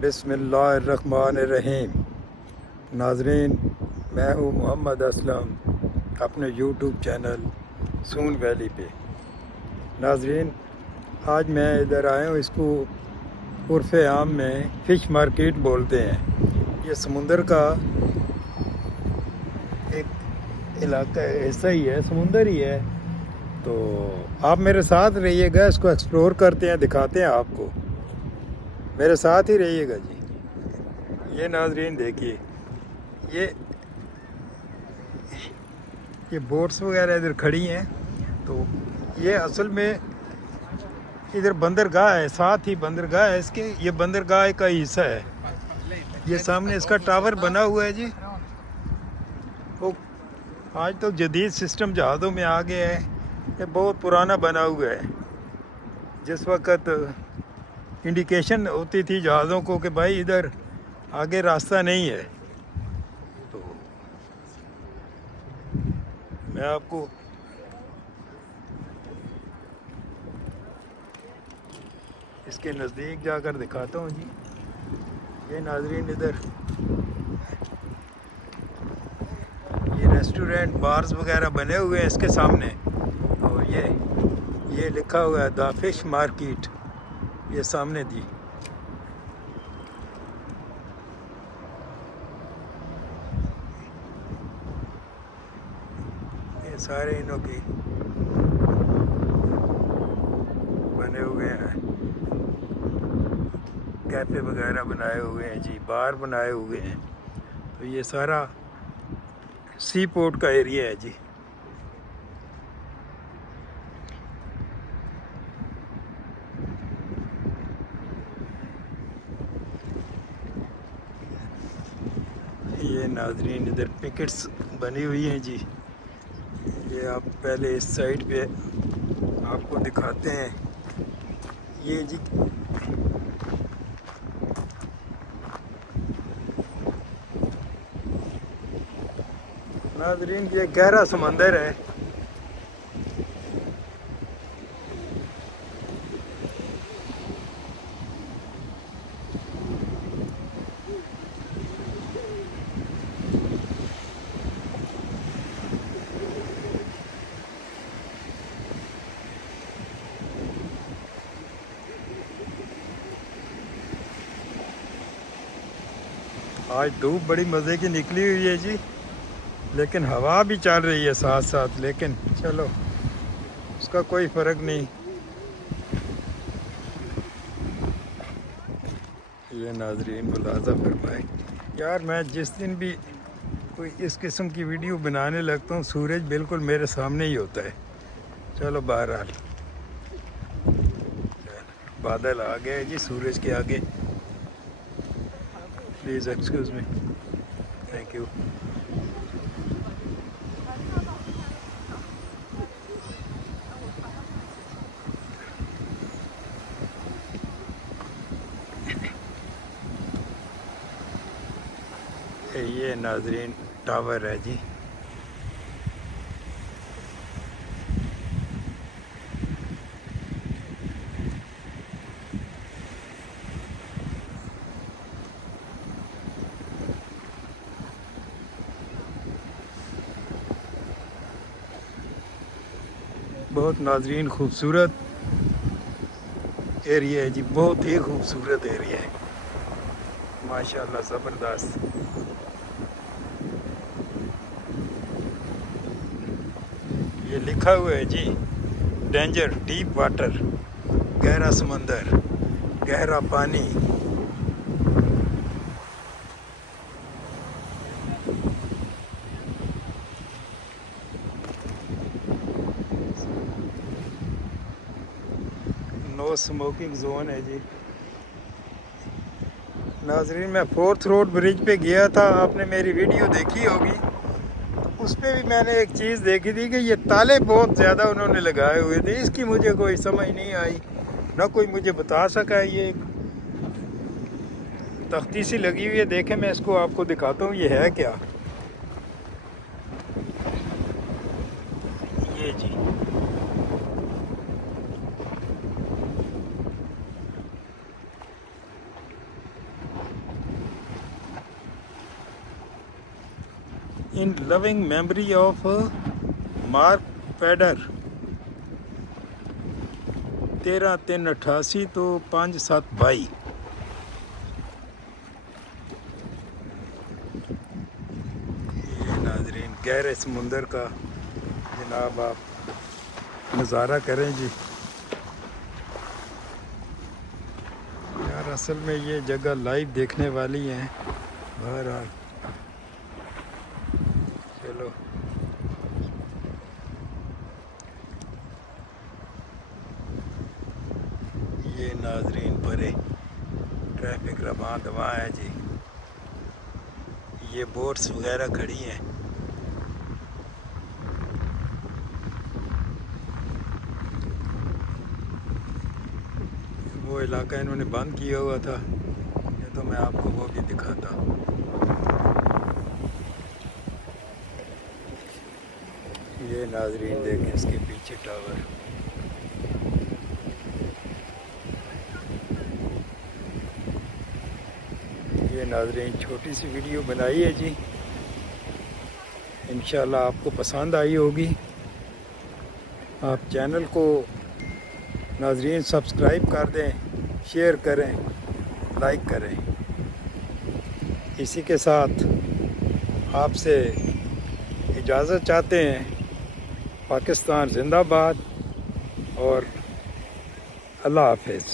बिस्मिल्लाहिर्रहमानिर्रहीम। नाजरीन, मैं हूँ मोहम्मद असलम अपने यूट्यूब चैनल सून वैली पे। नाजरीन, आज मैं इधर आया हूँ, इसको उर्फ़ आम में फ़िश मार्केट बोलते हैं। ये समुंदर का एक इलाका ऐसा ही है, समुंदर ही है। तो आप मेरे साथ रहिएगा, इसको एक्सप्लोर करते हैं, दिखाते हैं आपको। मेरे साथ ही रहिएगा जी। ये नाजरीन देखिए, ये ये बोट्स वगैरह इधर खड़ी हैं। तो ये असल में इधर बंदरगाह है, साथ ही बंदरगाह है इसके। ये बंदरगाह का हिस्सा है। ये सामने इसका टावर बना हुआ है जी। वो आज तो जदीद सिस्टम जहाज़ों में आ गया है। ये बहुत पुराना बना हुआ है। जिस वक्त इंडिकेशन होती थी जहाज़ों को कि भाई इधर आगे रास्ता नहीं है, तो मैं आपको इसके नज़दीक जाकर दिखाता हूँ जी। ये नाजरीन, इधर ये रेस्टोरेंट बार्स वगैरह बने हुए हैं इसके सामने। और ये लिखा हुआ है द फिश मार्केट, ये सामने दी। ये सारे इनों के बने हुए हैं, कैफ़े वगैरह बनाए हुए हैं जी, बार बनाए हुए हैं। तो ये सारा सी पोर्ट का एरिया है जी। ये नाजरीन, इधर पिकेट्स बनी हुई हैं जी। ये आप पहले इस साइड पे आपको दिखाते हैं। ये जी नाजरीन, ये गहरा समंदर है। आज धूप बड़ी मज़े की निकली हुई है जी, लेकिन हवा भी चल रही है साथ साथ। लेकिन चलो, उसका कोई फ़र्क नहीं। ये नाजरीन मुलाज़ा फरमाए। यार, मैं जिस दिन भी कोई इस किस्म की वीडियो बनाने लगता हूँ, सूरज बिल्कुल मेरे सामने ही होता है। चलो, बहरहाल बादल आ गए जी सूरज के आगे। Please excuse me, thank you. ये नाजरीन टावर है जी। बहुत नाजरीन खूबसूरत एरिया है जी, बहुत ही खूबसूरत एरिया है, माशाल्लाह, ज़बरदस्त। ये लिखा हुआ है जी, डेंजर डीप वाटर, गहरा समंदर, गहरा पानी। नो स्मोकिंग जोन है जी। नाजरीन, मैं फोर्थ रोड ब्रिज पे गया था, आपने मेरी वीडियो देखी होगी। उस पर भी मैंने एक चीज़ देखी थी कि ये ताले बहुत ज़्यादा उन्होंने लगाए हुए थे। इसकी मुझे कोई समझ नहीं आई, ना कोई मुझे बता सका। ये तख्ती सी लगी हुई है, देखें, मैं इसको आपको दिखाता हूँ ये है क्या। ये जी, in loving memory of Mark Padder 13/3/88 तो 5/7/22। ये नाजरीन गहरे समुंदर का जनाब आप नज़ारा करें जी। यार असल में ये जगह लाइव देखने वाली है। बहरहाल चलो ये नाजरीन परे ट्रैफिक रवां दवा है जी। ये बोट्स वगैरह खड़ी हैं। वो इलाका इन्होंने बंद किया हुआ था, ये तो मैं आपको वो भी दिखाता। ये नाजरीन देखें इसके पीछे टावर। ये नाजरीन छोटी सी वीडियो बनाई है जी, इंशाल्लाह आपको पसंद आई होगी। आप चैनल को नाजरीन सब्सक्राइब कर दें, शेयर करें, लाइक करें। इसी के साथ आपसे इजाज़त चाहते हैं। पाकिस्तान जिंदाबाद और अल्लाह हाफिज़।